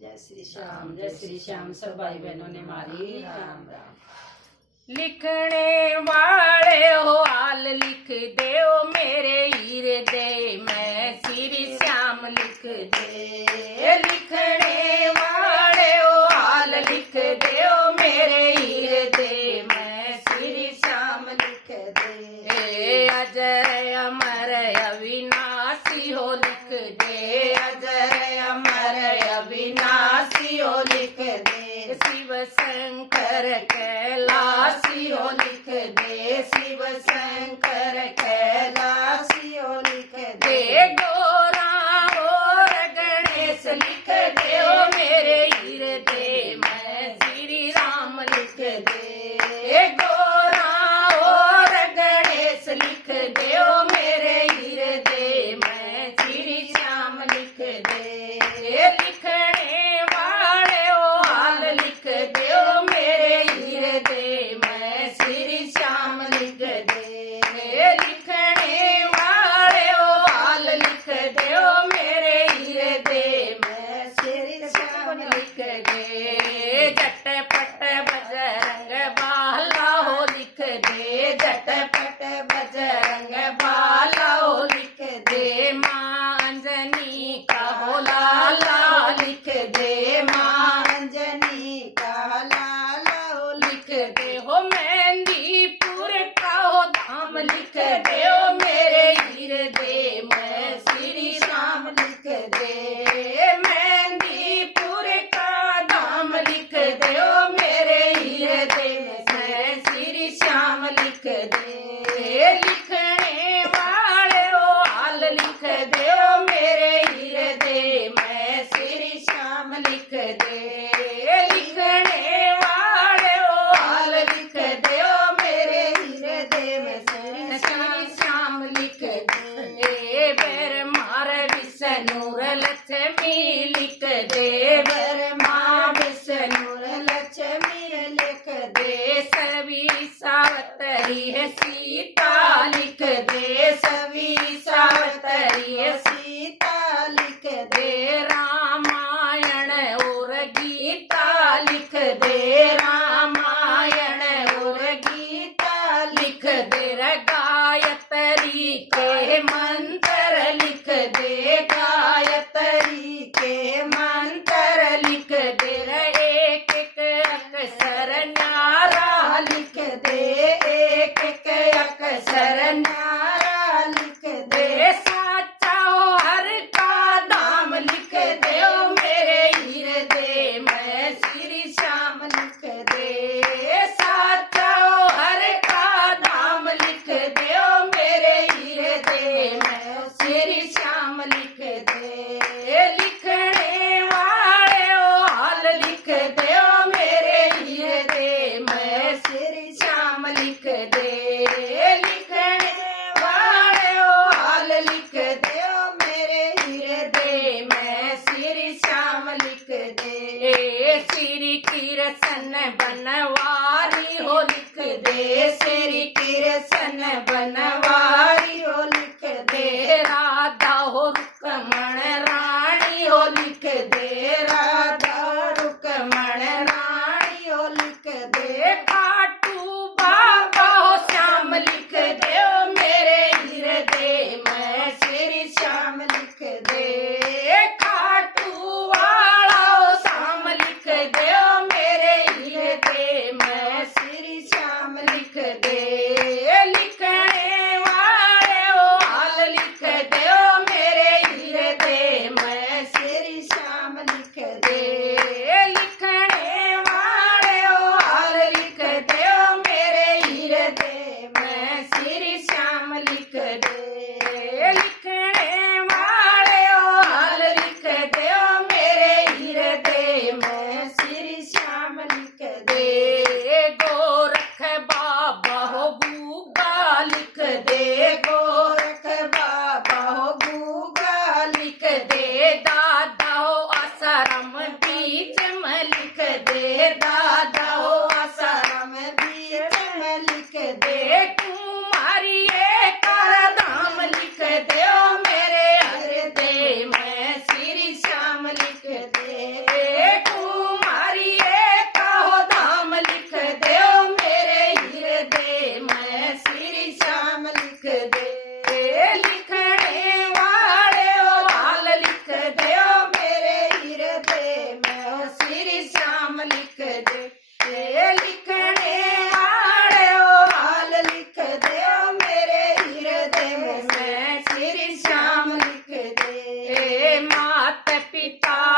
जय श्री श्याम, जय श्री श्याम। सब भाई बहनों ने मारी राम राम। लिखने वाले हो हाल लिख दे ओ मेरे हृदय में श्री श्याम लिख दे। लिखने वाले हो हाल लिख दे ओ मेरे हृदय में श्री श्याम लिख दे। अजर अमर अविनाशी हो लिख दे, अजर अमर अविनाशी हो लिख दे। शिव शंकर कैलाशी हो लिख दे, शिव शंकर कैलाशी हो लिख दे। गोरा और गणेश लिख दे ओ मेरे हृदय में श्री राम लिख दे। गोरा और गणेश लिख दे ओ मेरे हृदय में श्री श्याम लिख दे। लिखने वाले ओ हाल लिख दे ओ मेरे हृदय में श्री श्याम लिख दे। लिखने वाले ओ हाल लिख दे ओ मेरे हृदय में श्री श्याम लिख दे। झटपट बजरंग बाला हो लिख दे, झटपट बजरंग बाला हो लिख दे। माँ अंजनी का हो लाला लिख दे, माँ अंजनी का लाला हो लिख दे। हो मेहंदीपुर का हो धाम लिख दे ओ मेरे हृदय में श्री राम लिख दे। मेहंदीपुर का धाम लिख दे ओ मेरे हृदय में श्री श्याम लिख दे। लिखने वाले ओ हाल लिख दे ओ मेरे हृदय में श्री श्याम लिख दे। लिखने वाले ओ हाल लिख दे ओ मेरे हृदय में श्री श्याम लिख दे। बर मार विष्णुर लक्ष्मी लिख दे, बर माँ विष्णुर लक्ष्मी लिख दे। सभी सावतरी है सीता लिख दे, सभी सावतरी है सीता लिख दे। रामायण और गीता लिख दे, रामायण और गीता लिख दे। गायत्री के मंत्र लिख दे, गायत्री के मंत्र लिख दे। एक एक अक्षर न्यारा लिख दे, एक एक अक्षर न्यारा लिख दे। साचा हर का दाम लिख दे ओ मेरे हृदय में श्री श्याम लिख दे। साचा हर का दाम लिख दे ओ मेरे हृदय में श्री श्याम लिख दे। लिखने वाले ओ हाल लिख दे ओ मेरे हृदय में श्री श्याम लिख दे। लिखने वाले ओ हाल लिख दे ओ मेरे हृदय में श्री श्याम लिख दे। श्री कृष्ण बनवारी हो लिख दे, श्री कृष्ण बनवारी हो लिख दे। राधा हो रुक्मण रानी हो लिख दे, राधा रुक्मण रानी हो लिख दे। खाटू बाबा हो श्याम लिख दे ओ मेरे हृदय में श्री श्याम लिख दे। खाटू वाला हो श्याम लिख दे ओ मेरे हृदय में श्री श्याम लिख दे। लिखने वाले ओ हाल लिख दे ओ मेरे हृदय में श्री श्याम लिख दे। लिखने वाले ओ हाल लिख दे ओ मेरे हृदय में श्री श्याम लिख दे। लिखने वाले ओ हाल लिख दे ओ मेरे हृदय में श्री श्याम लिख दे। गोरख बाबा हो गूगा लिख दे, गोरख बाबा हो गूगा लिख दे। दादा हो आसाराम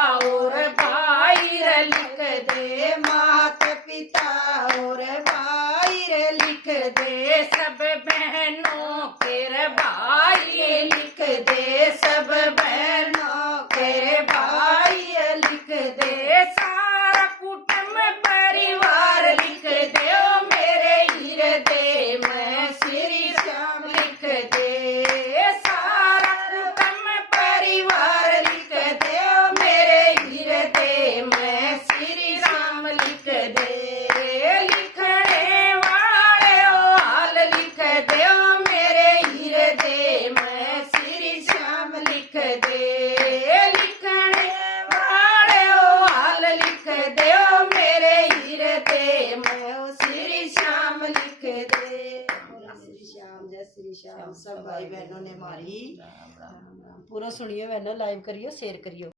और भाई रे लिख दे, मात पिता और भाई रे लिख दे, सब बहनों के रे भाई लिख दे, सब बहनों के भाई लिख दे, सारा कुटुंब परिवार लिख दे, ओ मेरे हृदय में श्री श्याम लिख दे, सारा कुटुंब परिवार लिख दे, ओ मेरे हृदय में श्री राम लिख दे, लिखने वाले ओ हाल लिख दे, ओ मेरे हृदय में श्री श्याम लिख दे, लिखने वाले ओ हाल लिख दे, ओ मेरे हृदय में ओ श्री श्याम लिख दे। श्री श्याम, जय श्री श्याम। सब भाई बहनों ने मारी। पूरा सुनियो बहनों, लाइव करियो, शेयर करियो।